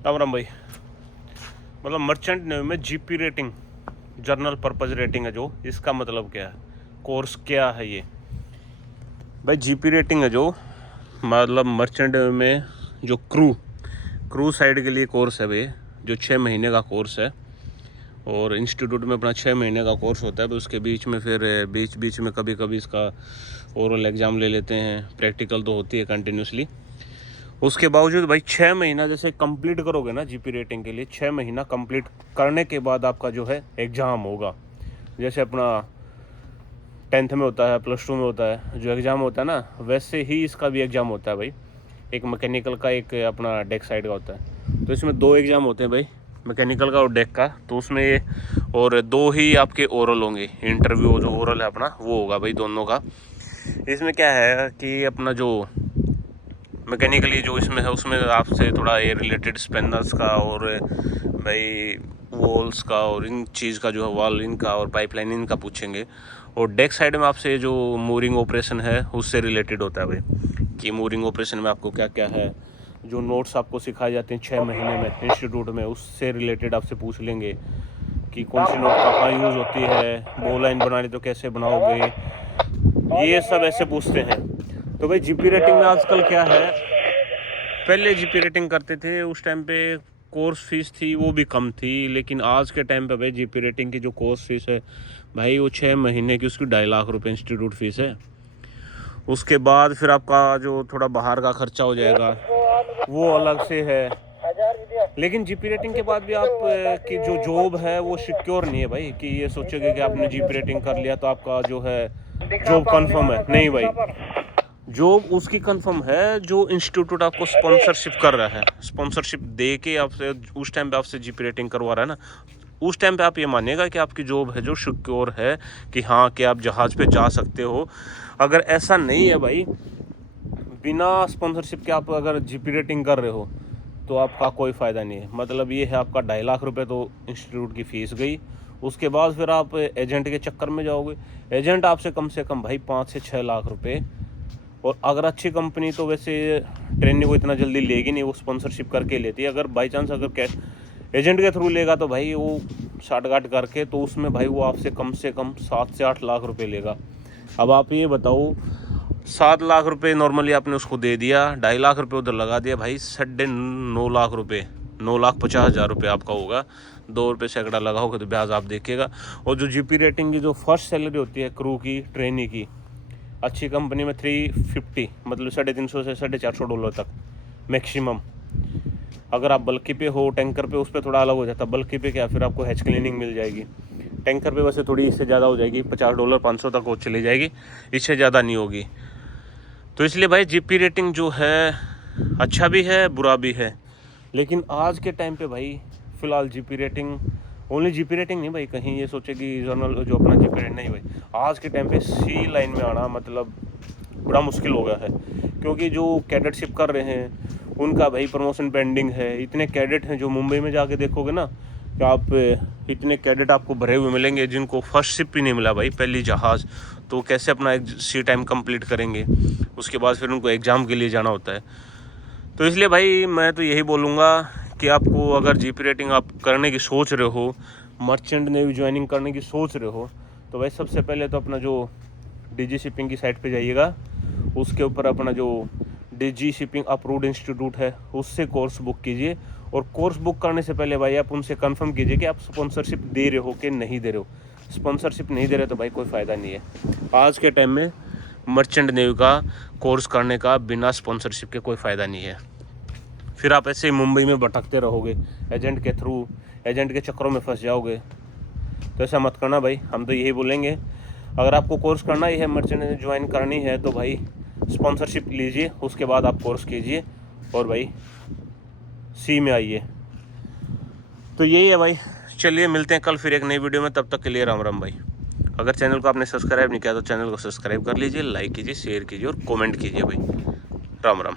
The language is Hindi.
राम राम भाई। मतलब मर्चेंट नेवी में GP rating, journal purpose rating है जो, इसका मतलब क्या है, कोर्स क्या है ये भाई? जीपी रेटिंग है जो मतलब मर्चेंट नेवी में जो क्रू साइड के लिए कोर्स है भाई, जो 6 महीने का कोर्स है। और इंस्टीट्यूट में अपना 6 महीने का कोर्स होता है। उसके बीच में फिर बीच में कभी कभी इसका ओरल एग्ज़ाम ले लेते हैं, प्रैक्टिकल तो होती है कंटिन्यूसली। उसके बावजूद भाई 6 महीना जैसे कंप्लीट करोगे ना जीपी रेटिंग के लिए, 6 महीना कंप्लीट करने के बाद आपका जो है एग्ज़ाम होगा। जैसे अपना 10th में होता है, +2 में होता है जो एग्ज़ाम होता है ना, वैसे ही इसका भी एग्ज़ाम होता है भाई। एक मैकेनिकल का, एक अपना डेक साइड का होता है। तो इसमें 2 एग्ज़ाम होते हैं भाई, मैकेनिकल का और डेक का। तो उसमें ये और 2 ही आपके ओरल होंगे। इंटरव्यू जो ओरल है अपना वो होगा भाई दोनों का। इसमें क्या है कि अपना जो मैकेनिकली जो इसमें है उसमें आपसे थोड़ा ये रिलेटेड स्पेनर्स का और भाई वॉल्स का और इन चीज़ का जो है वॉल इनका और पाइपलाइन इनका पूछेंगे। और डेक साइड में आपसे जो मूरिंग ऑपरेशन है उससे रिलेटेड होता है भाई, कि मूरिंग ऑपरेशन में आपको क्या क्या है, जो नोट्स आपको सिखाए जाते हैं 6 महीने में इंस्टीट्यूट में, उससे रिलेटेड आपसे पूछ लेंगे कि कौन सी नोट कहाँ यूज़ होती है, बो लाइन बनानी तो कैसे बनाओगे, ये सब ऐसे पूछते हैं। तो भाई जीपी रेटिंग में आजकल क्या है, पहले जीपी रेटिंग करते थे उस टाइम पे कोर्स फीस थी वो भी कम थी, लेकिन आज के टाइम पे भाई जीपी रेटिंग की जो कोर्स फीस है भाई वो 6 महीने की उसकी 2.5 लाख रुपए इंस्टीट्यूट फीस है। उसके बाद फिर आपका जो थोड़ा बाहर का खर्चा हो जाएगा वो अलग से है। लेकिन जीपी रेटिंग के बाद भी आप की जो जॉब है वो सिक्योर नहीं है भाई, कि ये सोचोगे कि आपने जीपी रेटिंग कर लिया तो आपका जो है जॉब कंफर्म है। नहीं भाई, जॉब उसकी कंफर्म है जो इंस्टीट्यूट आपको स्पॉन्सरशिप कर रहा है, स्पॉन्सरशिप दे के आपसे उस टाइम पे आपसे जीपी रेटिंग करवा रहा है ना, उस टाइम पे आप ये मानिएगा कि आपकी जॉब है जो सिक्योर है, कि हाँ कि आप जहाज़ पे जा सकते हो। अगर ऐसा नहीं है भाई, बिना स्पॉन्सरशिप के आप अगर जीपी रेटिंग कर रहे हो तो आपका कोई फ़ायदा नहीं है। मतलब ये है आपका 2.5 लाख रुपए तो इंस्टीट्यूट की फ़ीस गई। उसके बाद फिर आप एजेंट के चक्कर में जाओगे, एजेंट आपसे कम से कम भाई 5 से 6 लाख रुपए। और अगर अच्छी कंपनी तो वैसे ट्रेनिंग को इतना जल्दी लेगी नहीं, वो स्पॉन्सरशिप करके लेती है। अगर बाई चांस अगर एजेंट के थ्रू लेगा तो भाई वो साठ-गांठ करके तो उसमें भाई वो आपसे कम 7 से 8 लाख रुपए लेगा। अब आप ये बताओ, 7 लाख रुपए नॉर्मली आपने उसको दे दिया, 2.5 लाख रुपए उधर लगा दिया भाई, 9.5 लाख रुपए, 9,50,000 रुपये आपका होगा। 2 रुपये सैकड़ा लगाओगे तो ब्याज आप देखिएगा। और जो जीपी रेटिंग की जो फर्स्ट सैलरी होती है क्रू की, ट्रेनी की, अच्छी कंपनी में 350 मतलब $350 से $450 तक मैक्सिमम। अगर आप बल्कि पे हो, टैंकर पे, उस पर थोड़ा अलग हो जाता है। बल्कि पे क्या, फिर आपको हैच क्लीनिंग मिल जाएगी। टैंकर पे वैसे थोड़ी इससे ज़्यादा हो जाएगी, $50 500 तक वो चली जाएगी, इससे ज़्यादा नहीं होगी। तो इसलिए भाई जीपी रेटिंग जो है अच्छा भी है बुरा भी है। लेकिन आज के टाइम पे भाई फ़िलहाल GP rating, only GP rating नहीं भाई, कहीं ये सोचे कि जर्नल जो अपना जीपी रेटिंग, नहीं भाई, आज के टाइम पे सी लाइन में आना मतलब बड़ा मुश्किल हो गया है। क्योंकि जो कैडेटशिप कर रहे हैं उनका भाई प्रमोशन पेंडिंग है। इतने कैडेट हैं जो मुंबई में जाके देखोगे ना कि आप इतने कैडेट आपको भरे हुए मिलेंगे जिनको फर्स्ट शिप ही नहीं मिला भाई, पहली जहाज़। तो कैसे अपना एक सी टाइम कंप्लीट करेंगे? उसके बाद फिर उनको एग्ज़ाम के लिए जाना होता है। तो इसलिए भाई मैं तो यही बोलूँगा कि आपको अगर जीपी रेटिंग आप करने की सोच रहे हो, मर्चेंट नेवी ज्वाइनिंग करने की सोच रहे हो, तो भाई सबसे पहले तो अपना जो डीजी शिपिंग की साइट पे जाइएगा, उसके ऊपर अपना जो डीजी शिपिंग अप्रूव्ड इंस्टीट्यूट है उससे कोर्स बुक कीजिए। और कोर्स बुक करने से पहले भाई आप उनसे कंफर्म कीजिए कि आप स्पॉन्सरशिप दे रहे हो कि नहीं दे रहे हो। स्पॉन्सरशिप नहीं दे रहे तो भाई कोई फ़ायदा नहीं है। आज के टाइम में मर्चेंट नेवी का कोर्स करने का बिना स्पॉन्सरशिप के कोई फ़ायदा नहीं है। फिर आप ऐसे ही मुंबई में भटकते रहोगे, एजेंट के थ्रू, एजेंट के चक्करों में फंस जाओगे। तो ऐसा मत करना भाई, हम तो यही बोलेंगे। अगर आपको कोर्स करना ही है, मर्चेंट नेवी ज्वाइन करनी है, तो भाई स्पॉन्सरशिप लीजिए, उसके बाद आप कोर्स कीजिए और भाई सी में आइए। तो यही है भाई। चलिए मिलते हैं कल फिर एक नई वीडियो में, तब तक के लिए राम राम भाई। अगर चैनल को आपने सब्सक्राइब नहीं किया तो चैनल को सब्सक्राइब कर लीजिए, लाइक कीजिए, शेयर कीजिए और कमेंट कीजिए भाई। राम राम।